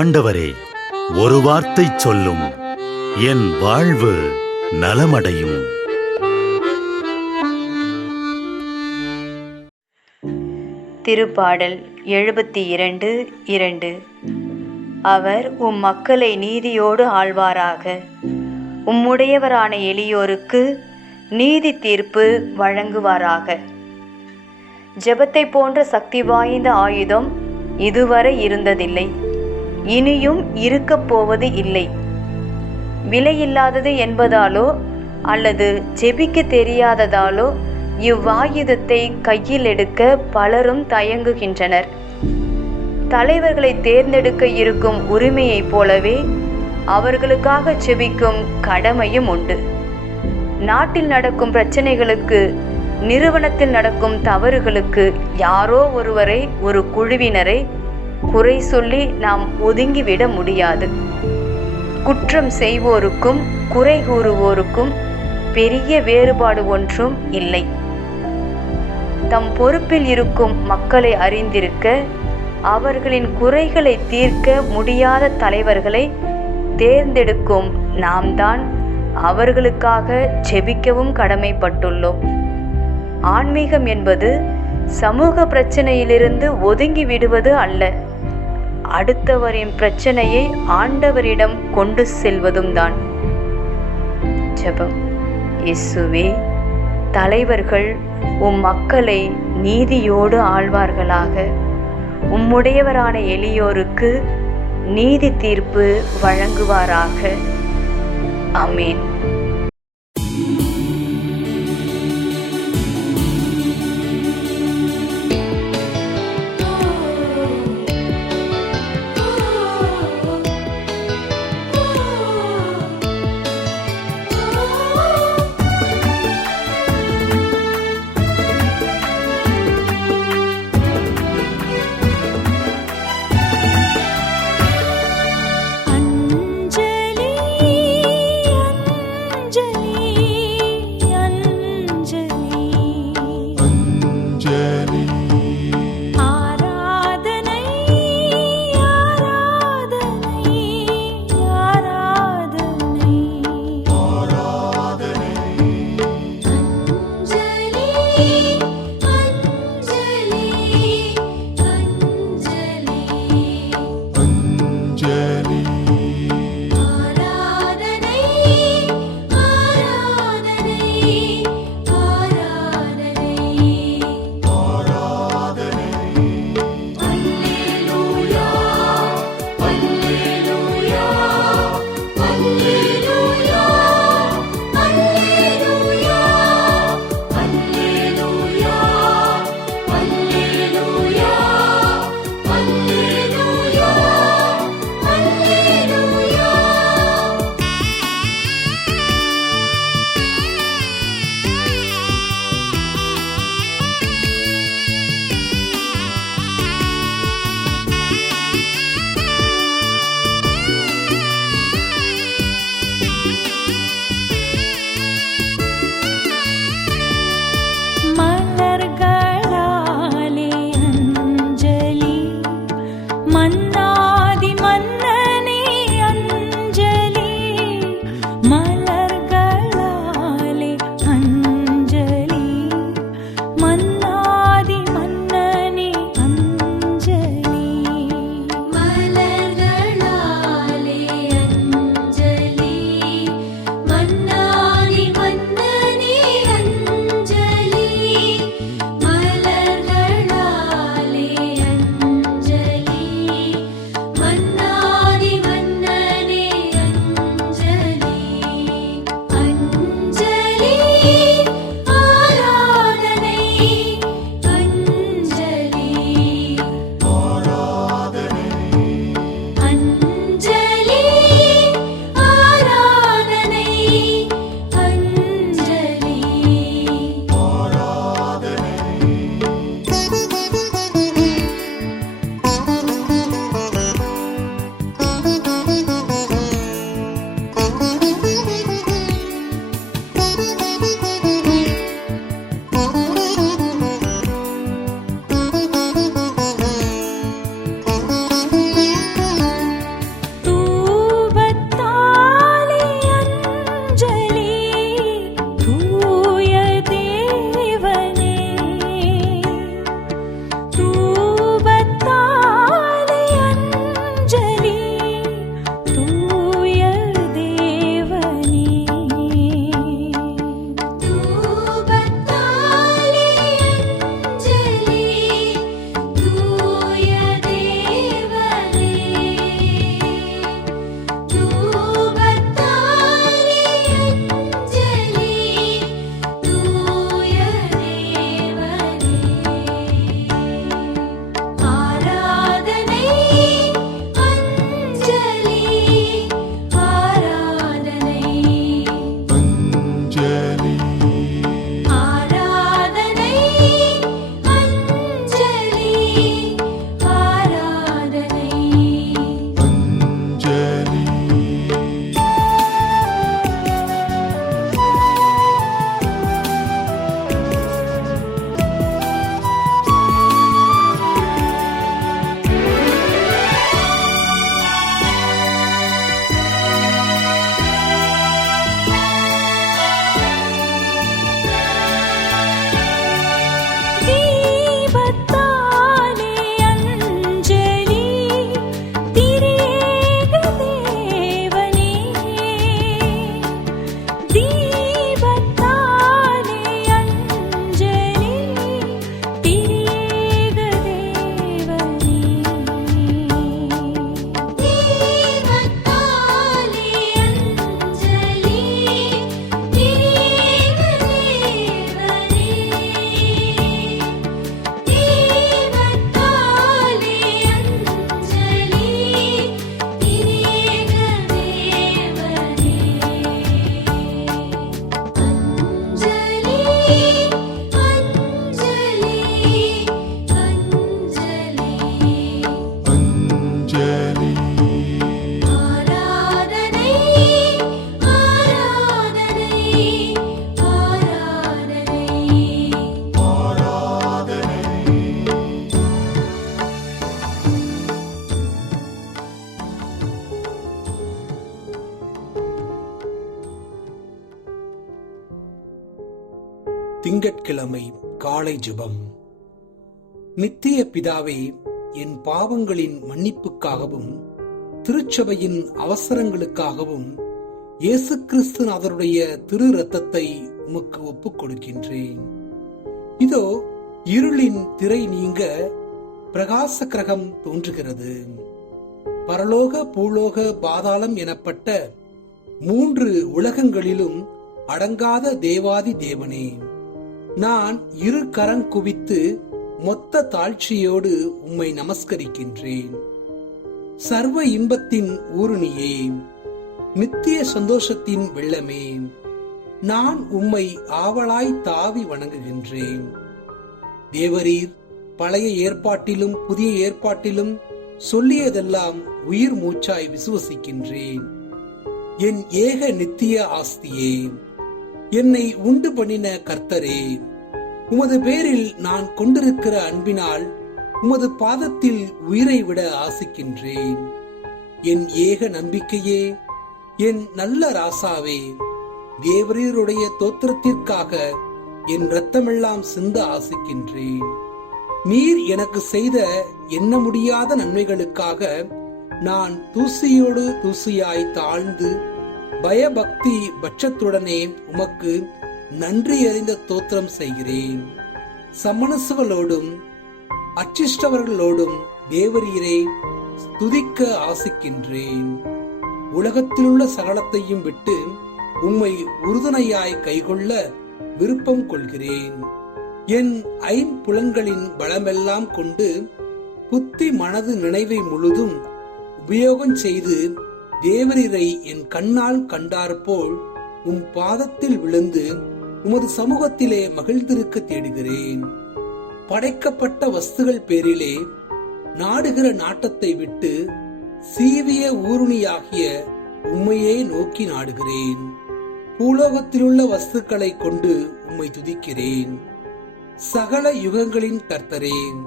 ஆண்டவரே ஒரு வார்த்தை சொல்லும். என் வாழ்வு நலமடையும். திருப்பாடல் எழுபத்தி இரண்டு. இரண்டு அவர் உம் மக்களை நீதியோடு ஆழ்வாராக உம்முடையவரான எளியோருக்கு நீதி தீர்ப்பு வழங்குவாராக. ஜெபத்தை போன்ற சக்தி வாய்ந்த ஆயுதம் இதுவரை இருந்ததில்லை. இனியும் இருக்கப் போவது இல்லை. விலையில்லாதது என்பதாலோ அல்லது ஜெபிக்க தெரியாததாலோ இவ்வாயுதத்தை கையில் எடுக்க பலரும் தயங்குகின்றனர். தலைவர்களை தேர்ந்தெடுக்க இருக்கும் உரிமையைப் போலவே அவர்களுக்காக செபிக்கும் கடமையும் உண்டு. நாட்டில் நடக்கும் பிரச்சனைகளுக்கு நிறுவனத்தில் நடக்கும் தவறுகளுக்கு யாரோ ஒருவரை ஒரு குழுவினரை குறை சொல்லி நாம் ஒதுங்கிவிட முடியாது. குற்றம் செய்வோருக்கும் குறை கூறுவோருக்கும் பெரிய வேறுபாடு ஒன்றும் இல்லை. தம் பொறுப்பில் இருக்கும் மக்களை அறிந்திருக்க அவர்களின் குறைகளை தீர்க்க முடியாத தலைவர்களை தேர்ந்தெடுக்கும் நாம் தான் அவர்களுக்காக செபிக்கவும் கடமைப்பட்டுள்ளோம். ஆன்மீகம் என்பது சமூக பிரச்சனையிலிருந்து ஒதுங்கி விடுவது அல்ல. அடுத்தவரின் பிரச்சனையை ஆண்டவரிடம் கொண்டு செல்வதும் தான் ஜெபம். இயேசுவே தலைவர்கள் உம் மக்களை நீதியோடு ஆழ்வார்களாக உம்முடையவரான எளியோருக்கு நீதி தீர்ப்பு வழங்குவாராக. அமேன் காலை ஜெபம். நித்திய பிதாவே என் பாவங்களின் மன்னிப்புக்காகவும் திருச்சபையின் அவசரங்களுக்காகவும் இயேசு கிறிஸ்து அதனுடைய திரு ரத்தத்தை உமக்கு ஒப்புக் கொடுக்கின்றேன் இதோ இருளின் திரை நீங்க பிரகாச கிரகம் தோன்றுகிறது. பரலோக பூலோக பாதாளம் எனப்பட்ட மூன்று உலகங்களிலும் அடங்காத தேவாதி தேவனே. நான் இரு கரம் குவித்து மொத்த தாழ்ச்சியோடு உம்மை நமஸ்கரிக்கின்றேன். சர்வ இன்பத்தின் ஊருணியே நித்திய சந்தோஷத்தின் வெள்ளமே நான் உம்மை ஆவலாய் தாவி வணங்குகின்றேன். தேவரீர் பழைய ஏற்பாட்டிலும் புதிய ஏற்பாட்டிலும் சொல்லியதெல்லாம் உயிர் மூச்சாய் விசுவசிக்கின்றேன். என் ஏக நித்திய ஆஸ்தியே என்னை உண்டு பண்ணின கர்த்தரே உமது பேரில் நான் கொண்டிருக்கிற அன்பினால் உமது பாதத்தில் உயிரை விட ஆசிக்கின்றேன். என் ஏக நம்பிக்கையே என் நல்ல ராசாவே தேவரீருடைய தோத்திரத்திற்காக என் ரத்தமெல்லாம் சிந்த ஆசிக்கின்றேன். நீர் எனக்கு செய்த எண்ண முடியாத நன்மைகளுக்காக நான் தூசியோடு தூசியாய் தாழ்ந்து பயபக்தி பட்சத்துடனே உமக்கு நன்றி அறிந்த தோத்திரம் செய்கிறேன். சமணசுகளோடும் அச்சிஷ்டவர்களோடும் தேவரீரை துதிக்க ஆசிக்கின்றேன். உலகத்திலுள்ள சகலத்தையும் விட்டு உம்மை உறுதுணையாய் கைகொள்ள விருப்பம் கொள்கிறேன். என் ஐம்புலன்களின் பலமெல்லாம் கொண்டு புத்தி மனது நினைவை முழுதும் உபயோகம் செய்து தேவரீரை என் கண்ணால் கண்டாற்போல் உம் பாதத்தில் விழுந்து உமது சமூகத்திலே மகிழ்ந்திருக்க தேடுகிறேன். படைக்கப்பட்ட வஸ்துகள் பேரிலே நாடுகிற நாட்டத்தை விட்டு சீவிய ஊருணியாகிய உம்மையே நோக்கி நாடுகிறேன். பூலோகத்திலுள்ள வஸ்துக்களை கொண்டு உம்மை துதிக்கிறேன். சகல யுகங்களின் கர்த்தரேன்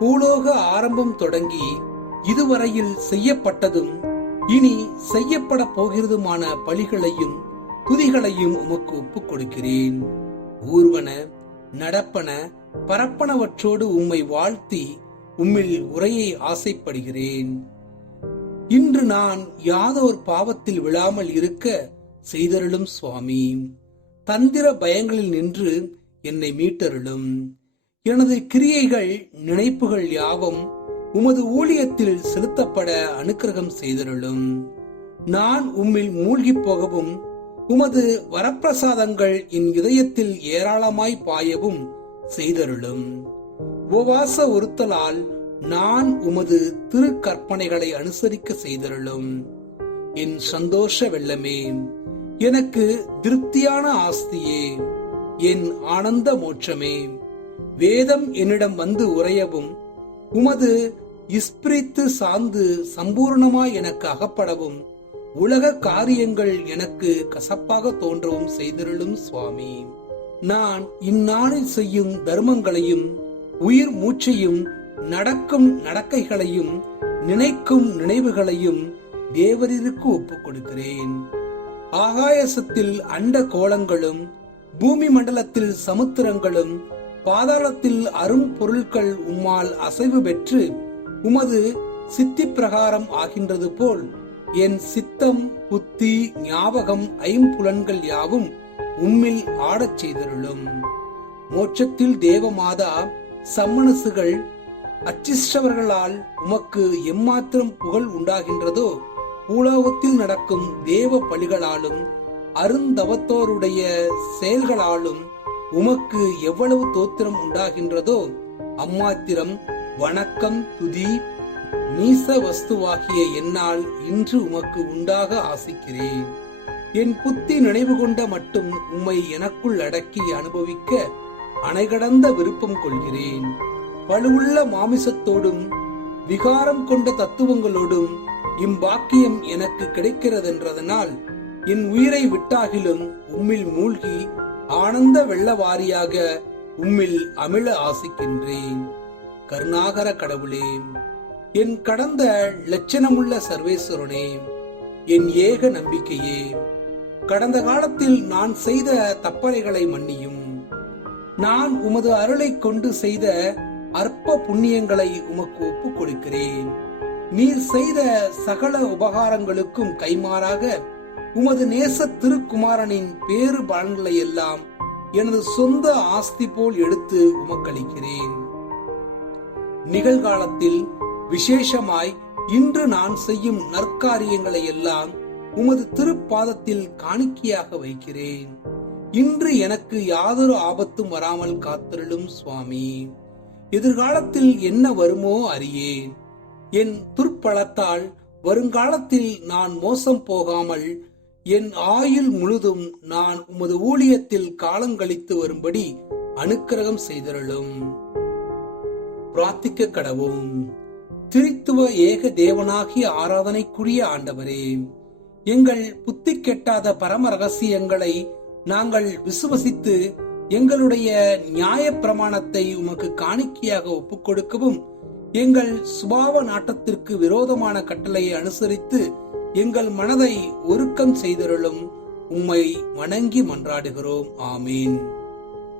பூலோக ஆரம்பம் தொடங்கி இதுவரையில் செய்யப்பட்டதும் இனி செய்யப்பட போகிறதுமான பழிகளையும் துதிகளையும் உமக்கு ஒப்புக் கொடுக்கிறேன் ஊர்வன நடப்பன பரப்பனவற்றோடு உம்மை வாழ்த்தி உம்மில் உரையை ஆசைப்படுகிறேன். இன்று நான் யாதோர் பாவத்தில் விழாமல் இருக்க செய்தருளும் சுவாமி. தந்திர பயங்களில் நின்று என்னை மீட்டருளும். எனது கிரியைகள் நினைப்புகள் யாவும் உமது ஊழியத்தில் செலுத்தப்பட அனுக்கிரகம் செய்தருளும். நான் உம்மில் மூழ்கிப் போகவும் உமது வரப்பிரசாதங்கள் என் இதயத்தில் ஏராளமாய் பாயவும் செய்தருளும். உபவாச ஒருத்தலால் நான் உமது திருக்கற்பனைகளை அனுசரிக்க செய்தருளும். என் சந்தோஷ வெள்ளமே எனக்கு திருப்தியான ஆஸ்தியே என் ஆனந்த மோட்சமே. வேதம் என்னிடம் வந்து உரையவும் உமது இஸ்பிரித்து சார்ந்து சம்பூர்ணமாய் எனக்கு அகப்படவும் உலக காரியங்கள் எனக்கு கசப்பாக தோன்றவும் செய்திருளும் சுவாமி. நான் இந்நாளில் செய்யும் தர்மங்களையும் உயிர் மூச்சையும் நடக்கும் நடக்கைகளையும் நினைக்கும் நினைவுகளையும் தேவரிற்கு ஒப்புக் கொடுக்கிறேன். ஆகாயசத்தில் அண்ட கோலங்களும் பூமி மண்டலத்தில் சமுத்திரங்களும் பாதாளத்தில் அரும் பொருட்கள் உம்மால் அசைவு பெற்று உமது சித்தி பிரகாரம் ஆகின்றது போல் என் சித்தம் புத்தி ஞாபகம் ஐம்புலன்கள் யாவும் உம்மில் ஆடச் செய்தருளும். மோட்சத்தில் தேவமாதா சம்மனசுகள் அச்சிஷ்டவர்களால் உமக்கு எம்மாத்திரம் புகழ் உண்டாகின்றதோ பூலோகத்தில் நடக்கும் தேவ பலிகளாலும் அருந்தவத்தோருடைய செயல்களாலும் உமக்கு எவ்வளவு தோத்திரம் உண்டாகின்றதோ அம்மாத்திரம் வணக்கம் துதி நீச வஸ்துவாகிய என்னால் இன்று உமக்கு உண்டாக ஆசிக்கிறேன். என் புத்தி நினைவு கொண்ட மட்டும் உம்மை எனக்குள் அடக்கி அனுபவிக்க அணைகடந்த விருப்பம் கொள்கிறேன். வலுவுள்ள மாமிசத்தோடும் விகாரம் கொண்ட தத்துவங்களோடும் இம்பாக்கியம் எனக்கு கிடைக்கிறதென்றதனால் என் உயிரை விட்டாகிலும் உம்மில் மூழ்கி ஆனந்த வெள்ளவாரியாக உம்மில் அமிழ ஆசிக்கின்றேன். கருணாகர கடவுளே என் கடந்த லட்சணமுள்ள சர்வேஸ்வரனே என் ஏக நம்பிக்கையே கடந்த காலத்தில் நான் செய்த தப்பறைகளை மன்னியும். நான் உமது அருளைக் கொண்டு செய்த அற்ப புண்ணியங்களை உமக்கு ஒப்புக் கொடுக்கிறேன் நீர் செய்த சகல உபகாரங்களுக்கும் கைமாறாக உமது நேச திருக்குமாரனின் பேறு பலன்களை எல்லாம் எனது சொந்த ஆஸ்தி போல் எடுத்து உமக்களிக்கிறேன். நிகழ்காலத்தில் விசேஷமாய் இன்று நான் செய்யும் நற்காரியங்களை எல்லாம் உமது திருப்பாதத்தில் காணிக்கையாக வைக்கிறேன். இன்று எனக்கு யாதொரு ஆபத்தும் வராமல் காத்திருளும் சுவாமி. எதிர்காலத்தில் என்ன வருமோ அறியேன். என் துர்ப்பலத்தால் வருங்காலத்தில் நான் மோசம் போகாமல் என் ஆயுள் முழுதும் நான் உமது ஊழியத்தில் காலங்கழித்து வரும்படி அனுக்கிரகம் செய்தருளும். பிரார்த்திக்க கடவும் திரித்துவ ஏக தேவனாகிய ஆராதனைக்குரிய ஆண்டவரே எங்கள் புத்தி கெட்டாத பரம ரகசியங்களை நாங்கள் விசுவசித்து எங்களுடைய நியாய பிரமாணத்தை உமக்கு காணிக்கையாக ஒப்புக்கொடுக்கவும் எங்கள் சுபாவ நாட்டத்திற்கு விரோதமான கட்டளையை அனுசரித்து எங்கள் மனதை ஒருக்கம் செய்தருளும் உம்மை வணங்கி மன்றாடுகிறோம். ஆமீன்.